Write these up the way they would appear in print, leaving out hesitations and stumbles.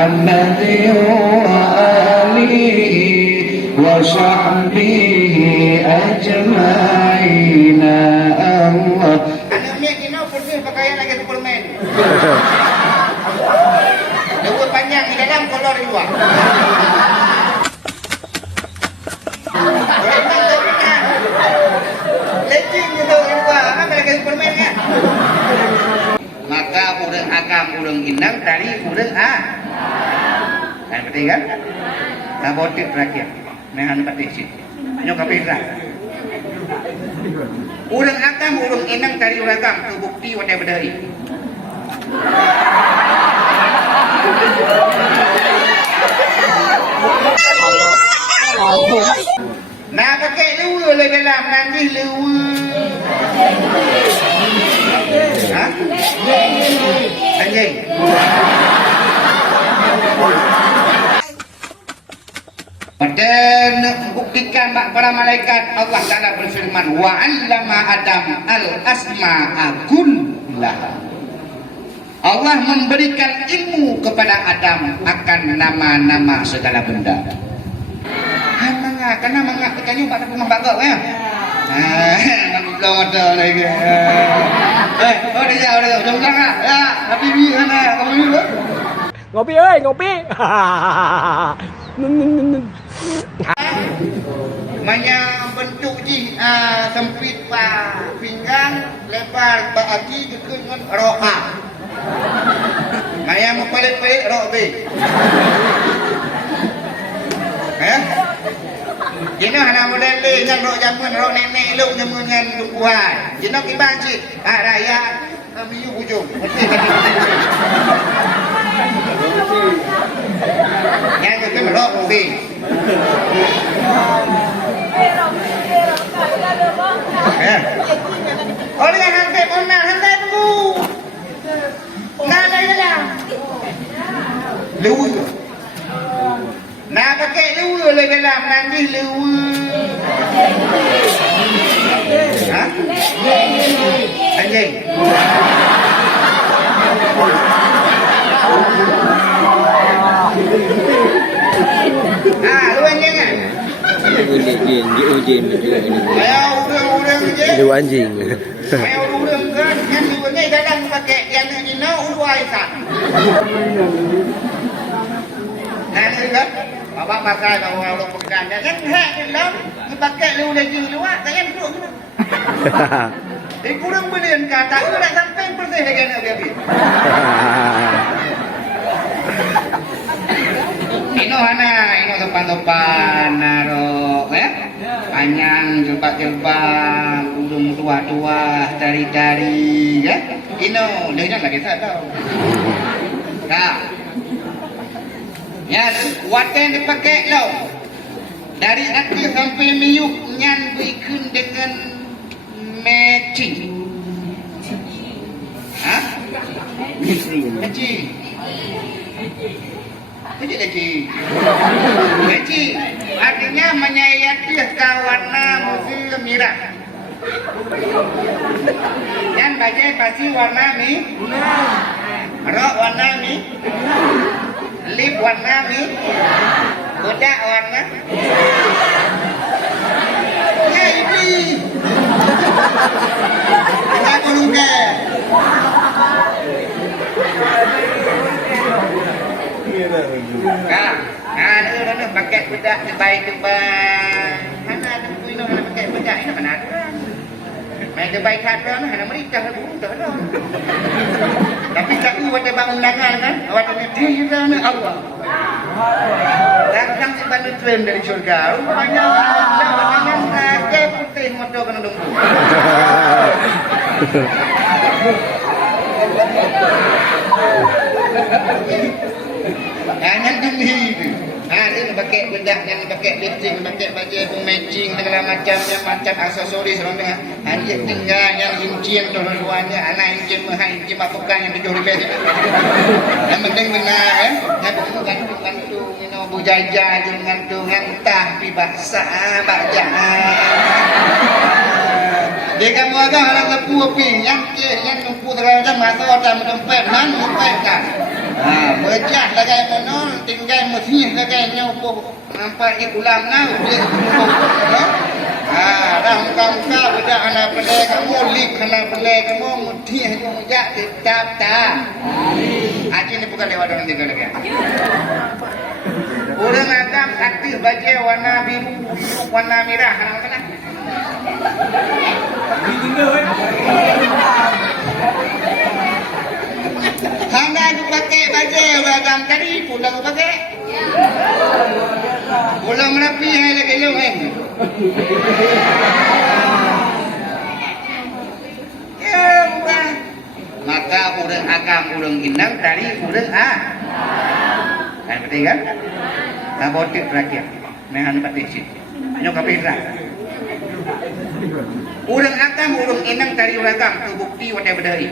محمد وآله وصحبه أجمعين الله. Anak ni kena putih pakaian lagi Superman. Lepas panjang di dalam, kolor di luar. Lecing gitu di luar, apa lagi Superman ya? Maka urang akam urang indang tadi urang Kan betul kan? Nah botik terakhir. Mehan batik sih. Nyok kapitra. Urang akam urang indang tadi urang akam terbukti wadah berdari. Nah pakai luar le dalam nanti luar. Ha? Anjing. Dan buktikan para malaikat Allah Ta'ala berfirman wa 'allama Adam al-asma'a kullaha. Allah memberikan ilmu kepada Adam akan nama-nama segala benda. Karena mangga kita nyoba rumah bagak ya. Nak belum ada lagi. Udah pulang ah. Ya, tapi ni mana? Kamu ni apa? Ngopi ơi, ngopi. Manya bentuk ji sempit pinggang, lebar kaki dengan roa. Maya mempelit-pelit rok B. Jino hana model le ngan rok jamun rok nenek elok jamun ngan lukuhan. Jino kiban cik. Raya kami yu bujung. Yang itu rok B. Oleh hantai monal hantai bu. Nada dalam. Lewu. Nah pakai lewu le dalam nanti lewu. Ha? Anjing. Lu anjing kan? Ujin. Ayo urang je. Itu anjing. Ayo urang kan yang duanya kadang pakai yang ni no uai kan. Nanti kan? Bapak pakai bawa orang pegang jangan hak dalam dipakai lu lagi luar jangan duduk kena. Kurang belian kata nak sampai bersih dengan habis. Ino depan naro panjang jilbab udung tua tari ya. Ino dia lagi tak tahu. Nah. Ya, waten dipakai lo. Dari akhir sampai miyuk nyan bikin dengan matching. Hah? Matching. Apa lagi? Matching. Artinya menyayati kawarna musim merah. Yang bajai pasti warna rok warna lip warna bedak warna ya ini kita kurungke ada pakai bedak tebal mana ada puino mana pakai bedak ini mana ada main tebal kata mana merikah lagu tak ada. Tapi tak ada bang undangan kan? Awak ni dia ni Allah. Datang si bantu train dari surga. Rupanya jangan ke putih motor kena dong. Hanya demi itu. Dia pakai bedak, yang pakai lipstick, pakai baju matching segala macam aksesoris orang hanya tinggal yang incian luarnya anak incian incian papukan yang 7 ribu. Yang penting benar yang penting bantu bujaja dengan ngantah pi baksa baca. Dia kamu agak halang lepu api yang lempu terlalu macam masa orang dompet nan dompet kan. Berjah lagai monon, tinggal mesih lagai nyopo nampak ulam nau dia. Muka-muka beda anak pelai kamu, lik anak pelai kamu, mutih kamu jak tetap tak. Haji ni bukan lewat orang tinggal lagi. Orang agam aktif baju warna biru, warna merah, apa nak? Hana aku pakai baju agam tadi, pulang aku pakai. Pulang Merapi hai lagi lu kan? Ya bukan. Maka orang agam, orang inang dari orang kan betul kan? Tak botik terakhir. Mehan patik sih. Nyok kapira. Orang agam, orang inang dari orang agam terbukti wadah berdari.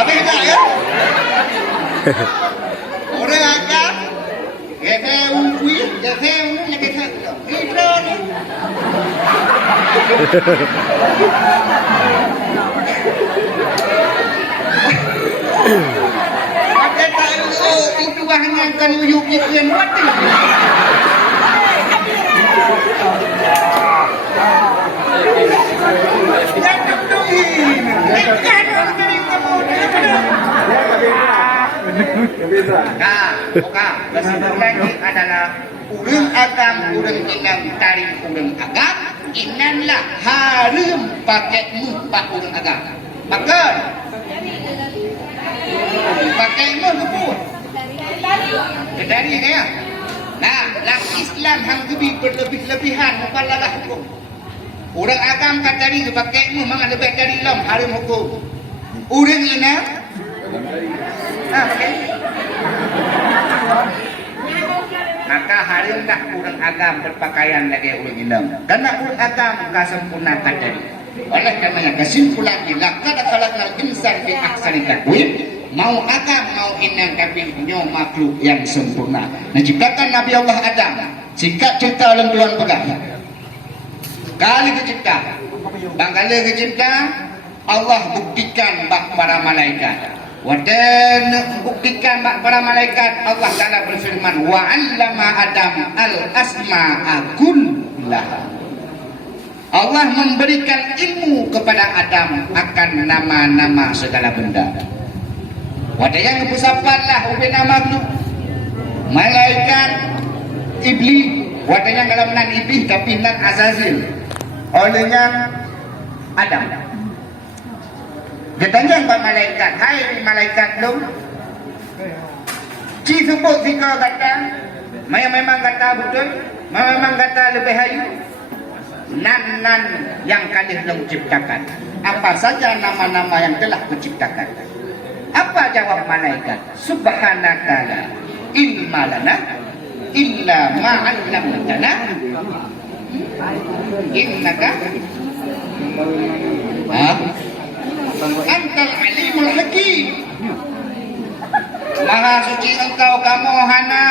Apa kita ya? Orang agam, kita ungkui, kita ungkui, kita ni. Pakai tahu itu hanya kan uyuk yang mati. Kesimpulan ini adalah urang agam, urang inang tarik urang agam, inanlah harum pakai muka urang agam. Maka pakai muka kedari ya. Nah, lah Islam hang lebih berlebih-lebihan mukallalah hukum. Urang agam katari pakai mu mang lebih dari lam harum hukum. Urang inang okay. Maka harum tak urang agam berpakaian lagi urang inang. Karena urang agam kasempurna tadi. Oleh karenanya kesimpulan laqad khalaqnal insana fi ahsani taqwim. Mau agam mau inang tapi nyo makhluk yang sempurna. Nah ciptakan Nabi Allah Adam. Jika cerita dalam Tuhan pegang. Kali kecipta. Bangkala kecipta Allah buktikan bak para malaikat. Wadan buktikan bak para malaikat Allah Taala berfirman wa 'allama Adam al-asma'a kullaha. Allah memberikan ilmu kepada Adam akan nama-nama segala benda. Wadah yang bersabarlah ubin nama makhluk malaikat, iblis. Wadah yang dalam nan iblis tapi nan Azazil. Olehnya Adam. Ditanya kepada malaikat, hai malaikat lu, ci sebut tiga kata, memang kata betul, memang kata lebih hayu. Nan yang kalian belum ciptakan. Apa saja nama-nama yang telah kuciptakan? Apa jawab malaikat? Subhanaka la ilma lana illa ma 'allamtana innaka antal alimul hakim. Maha suci engkau, kamu hana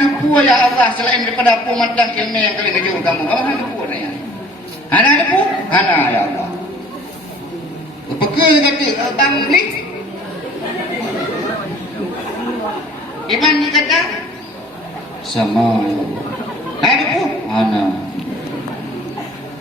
dupu ya Allah selain daripada pemandang ilmu yang kalian jujur kamu. Kamu hana dupu ya. Hana dupu? Hana ya Allah. Pekul kata bang blik. Iman ni kata sama ya Allah. Hana dupu? Hana.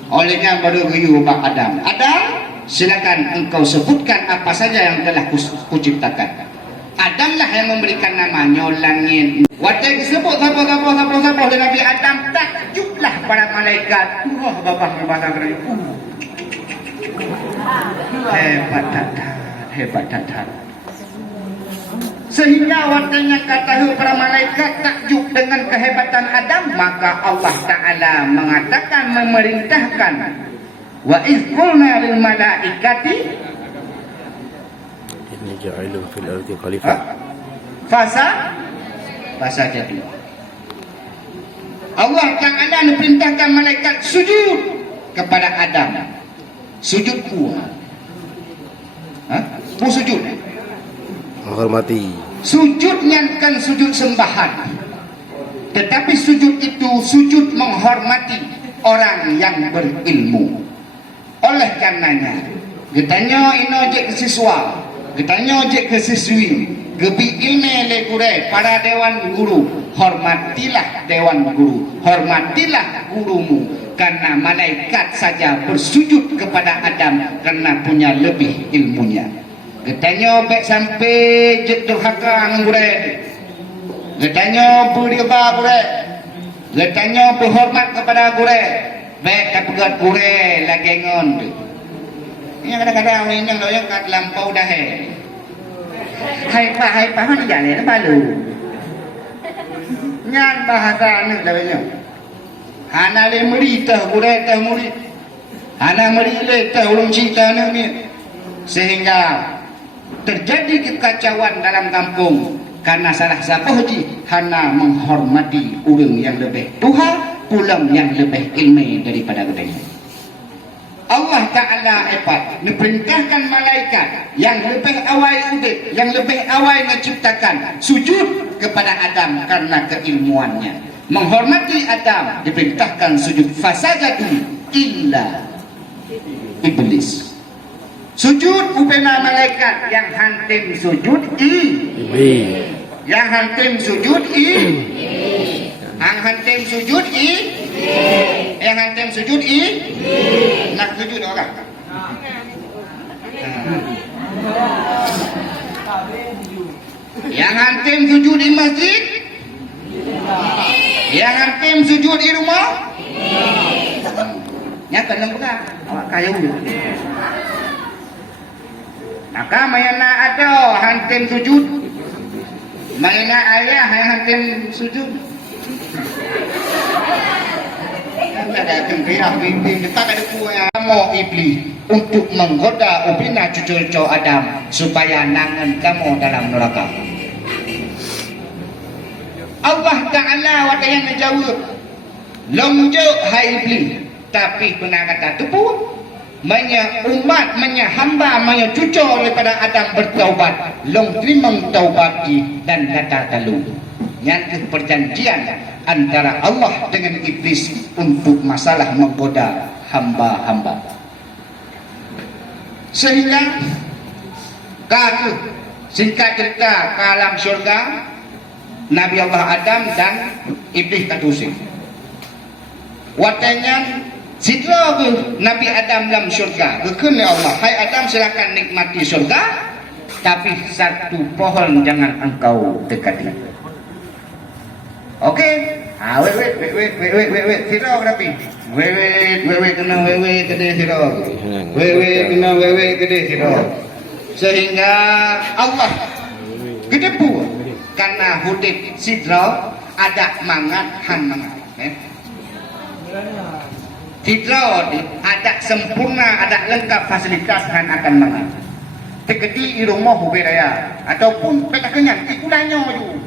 Olehnya baru riu Pak Adam. Adam, silakan engkau sebutkan apa saja yang telah kuciptakan. Adamlah yang memberikan namanya langit. Waktu disebut siapa oleh Nabi Adam, takjublah para malaikat. Bapak berbahasa kerana hebat datar. Sehingga waktunya kata para malaikat takjub dengan kehebatan Adam, maka Allah Ta'ala mengatakan, memerintahkan, wa iz qulna lil malaikati inni ja'ilun fil ardi khalifah fasa jadi. Allah Ta'ala memerintahkan malaikat sujud kepada Adam. Sujud puas. Pu sujud. Menghormati. Sujudnya kan sujud sembahan. Tetapi sujud itu sujud menghormati orang yang berilmu. Oleh karenanya, getanya ino je ke siswa, getanya je ke siswi, gebi ilme le gure para dewan guru, hormatilah dewan guru, hormatilah gurumu, karena malaikat saja bersujud kepada Adam karena punya lebih ilmunya. Getanya baik sampai je durhaka gure, getanya beriba gure, getanya berhormat kepada gure, baik tak pegat gure lagi ngon. Ini kadang-kadang orang yang loyang kat lampau dah hai pa han ja ne ba lu nyan bahasa ni dah hana le muri tah gure tah muri hana muri le tah ulung cita ni sehingga terjadi kekacauan dalam kampung karena salah satu haji hana menghormati orang yang lebih tuha pulang yang lebih ilmu daripada gedenya. Allah Ta'ala hebat memerintahkan malaikat yang lebih awal udip, yang lebih awal menciptakan sujud kepada Adam karena keilmuannya. Menghormati Adam diperintahkan sujud, fasajadu illa iblis. Sujud upena malaikat yang hantim sujud yang hantim sujud yang hantim sujud yang hantim sujud nak sujud orang yang hantim sujud di masjid, yang hantim sujud di rumah nyata lembga awak kayu maka mayana ada hantim sujud, mayana ayah yang hantim sujud. Ada kengkirah pimpin dekat ada kuah mau iblis untuk menggoda ubina cucu Adam supaya nangan kamu dalam neraka. Allah Ta'ala wata yang menjawab longjok hai iblis, tapi benar kata tu pun manya umat, manya hamba, manya cucu daripada Adam bertaubat long terima taubati dan kata talu yang perjanjian antara Allah dengan iblis untuk masalah menggoda hamba-hamba. Sehingga kata singkat cerita kalam syurga Nabi Allah Adam dan iblis katusik. Watanya sidra Nabi Adam dalam syurga. Gekun Allah, hai Adam silakan nikmati syurga, tapi satu pohon jangan engkau dekati. Okey. Wait. Siro berapa? Wait kena wait gede siro. Wait kena wait gede siro. Sehingga Allah gedepu karena hudip sidra ada mangat han mangat. Sidra ada sempurna, ada lengkap fasilitas han akan mangat. Tegedi di rumah hubiraya ataupun peta kenyang ikulanyo ju.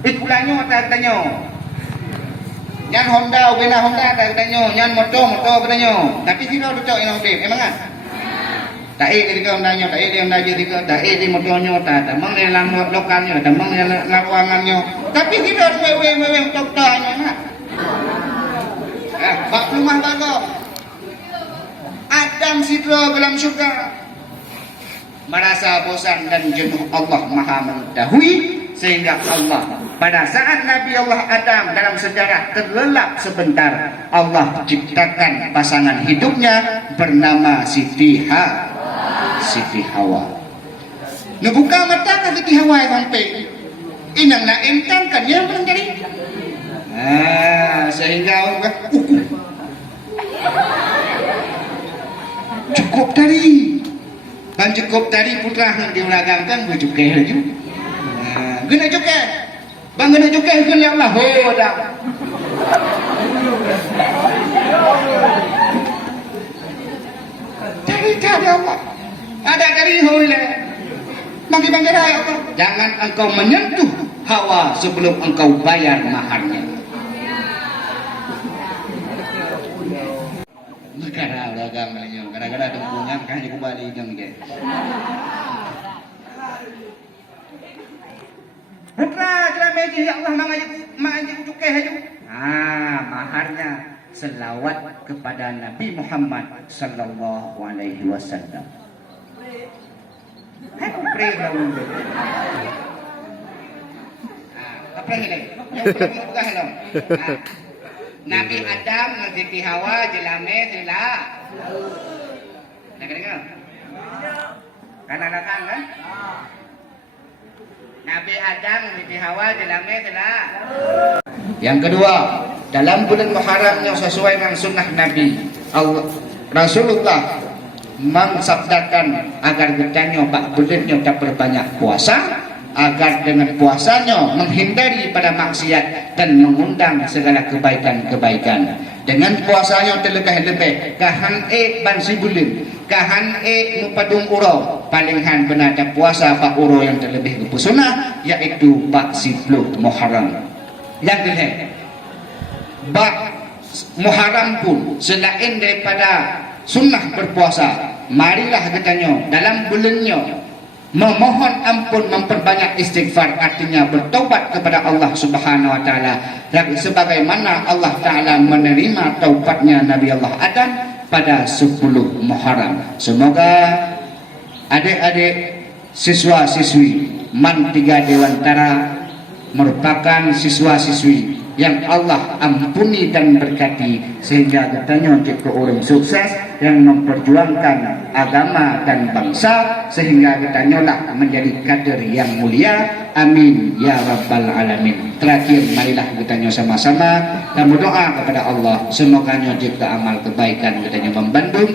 Ikulanyo tanya. Nyan Honda, ubena Honda tanya, nyan motor tanya. Tapi sira duduk ina hudip, emang ah? Tak di Hondanya, tak di Honda je tiga, tak di motornya, tak mang di dalam lokalnya, tak mang di ruangannya. Tapi sira wewe untuk tanya nak. Bak rumah bago. Adam sidra dalam syurga. Merasa bosan dan jenuh, Allah Maha mengetahui. Sehingga Allah pada saat Nabi Allah Adam dalam sejarah terlelap sebentar, Allah ciptakan pasangan hidupnya bernama Siti Hawa. Ngebuka mata kan Siti Hawa sampai inang nak entan kan yang belum jadi. Sehingga cukup tadi putra yang diulagamkan berjukai lagi. Guna jukai, bang guna jukai kan ya Allah, dah. Dari Allah, ada dari hole. Bagi ya Allah, jangan engkau menyentuh Hawa sebelum engkau bayar maharnya. Negara dagang malanya, gara-gara tempunya kan aku balik jam dia. Putra kira meji ya Allah mak aja cukai aja. Maharnya selawat kepada Nabi Muhammad sallallahu alaihi wasallam. Hai pray lawan. Apa ini? Yang bukan hello. Nabi Adam dan Siti Hawa jelame sila. Nak dengar? Kan ada kan? Nabi Adam dan Siti Hawa jelame sila. Yang kedua, dalam bulan Muharram yang sesuai dengan sunnah Nabi, Rasulullah mensabdakan agar kitanya pak bulannya tak berbanyak puasa, agar dengan puasanya menghindari pada maksiat dan mengundang segala kebaikan-kebaikan. Dengan puasanya terlebih-lebih kahan bansi bulan, kahan mupadung uro, paling han benada puasa pak uro yang terlebih kepusuna, yaitu pak 10 Muharram. Yang kedua, bak Muharram pun selain daripada sunnah berpuasa, marilah katanya dalam bulannya memohon ampun, memperbanyak istighfar, artinya bertaubat kepada Allah Subhanahu wa taala, sebagaimana Allah taala menerima taubatnya Nabi Allah Adam pada 10 Muharram. Semoga adik-adik siswa-siswi Man 3 Dewantara merupakan siswa-siswi yang Allah ampuni dan berkati, sehingga katanya jika orang sukses yang memperjuangkan agama dan bangsa, sehingga katanya lah menjadi kader yang mulia. Amin ya rabbal alamin. Terakhir, marilah katanya sama-sama dan berdoa kepada Allah, semoga jika amal kebaikan katanya membantu.